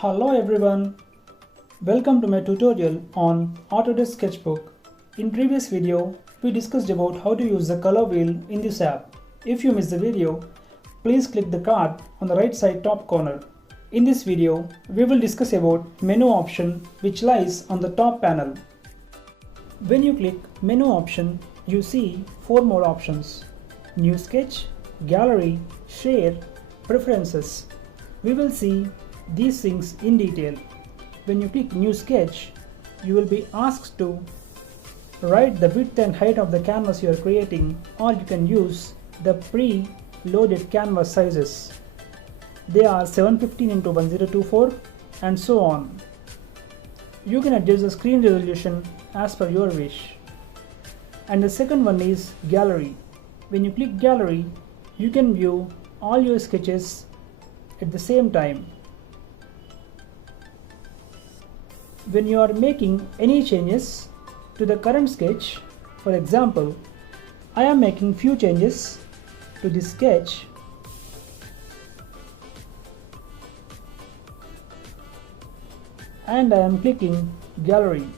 Hello everyone, welcome to my tutorial on Autodesk Sketchbook. In previous video, we discussed about how to use the color wheel in this app. If you missed the video, please click the card on the right side top corner. In this video, we will discuss about menu option which lies on the top panel. When you click menu option, you see 4 more options: New Sketch, Gallery, Share, Preferences. We will see these things in detail. When you click New Sketch, you will be asked to write the width and height of the canvas you are creating, or you can use the pre-loaded canvas sizes. They are 715 x 1024 and so on. You can adjust the screen resolution as per your wish. And the second one is Gallery. When you click Gallery, you can view all your sketches at the same time. When you are making any changes to the current sketch, for example, I am making few changes to this sketch. And I am clicking Gallery,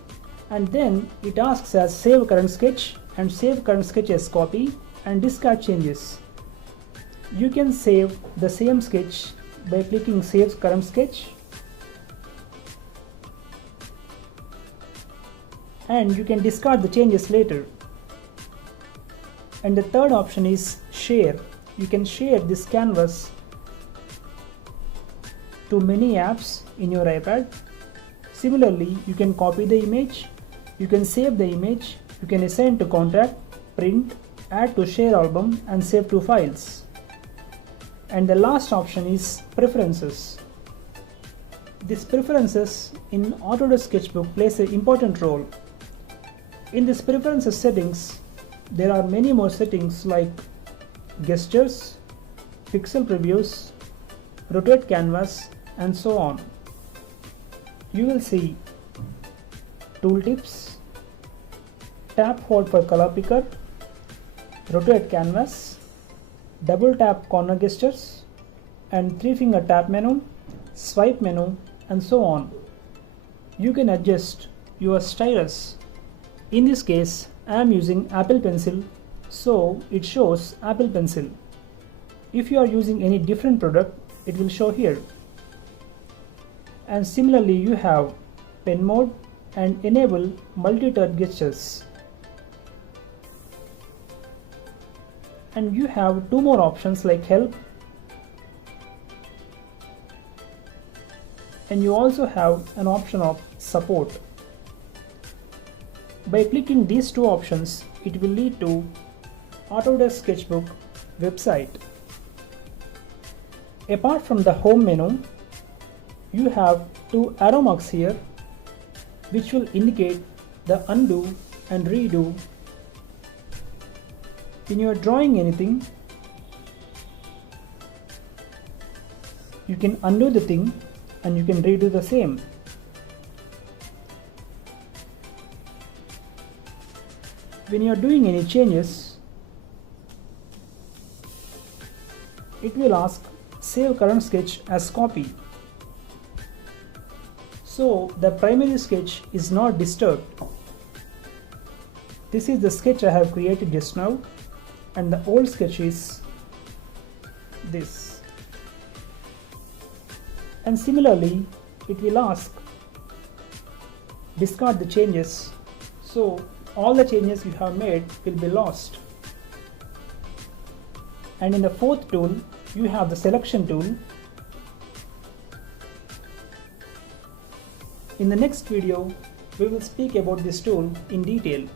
and then it asks as save current sketch and save current sketch as copy and discard changes. You can save the same sketch by clicking save current sketch, and you can discard the changes later. And the third option is share. You can share this canvas to many apps in your iPad. Similarly, you can copy the image, you can save the image, you can assign to contact, print, add to share album and save to files. And the last option is preferences. This preferences in Autodesk Sketchbook plays an important role. In this preferences settings, there are many more settings like gestures, pixel previews, rotate canvas and so on. You will see tooltips, tap hold for color picker, rotate canvas, double tap corner gestures, and 3-finger tap menu, swipe menu and so on. You can adjust your stylus. In this case, I am using Apple Pencil, so it shows Apple Pencil. If you are using any different product, it will show here. And similarly, you have pen mode and enable multi-touch gestures. And you have 2 more options like help, and you also have an option of support. By clicking these 2 options, it will lead to Autodesk Sketchbook website. Apart from the home menu, you have 2 arrow marks here which will indicate the undo and redo. When you are drawing anything, you can undo the thing and you can redo the same. When you are doing any changes, it will ask save current sketch as copy. So the primary sketch is not disturbed. This is the sketch I have created just now, and the old sketch is this. And similarly, it will ask discard the changes, so all the changes you have made will be lost. And in the fourth tool, you have the selection tool. In the next video, we will speak about this tool in detail.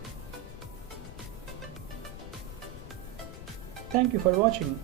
Thank you for watching.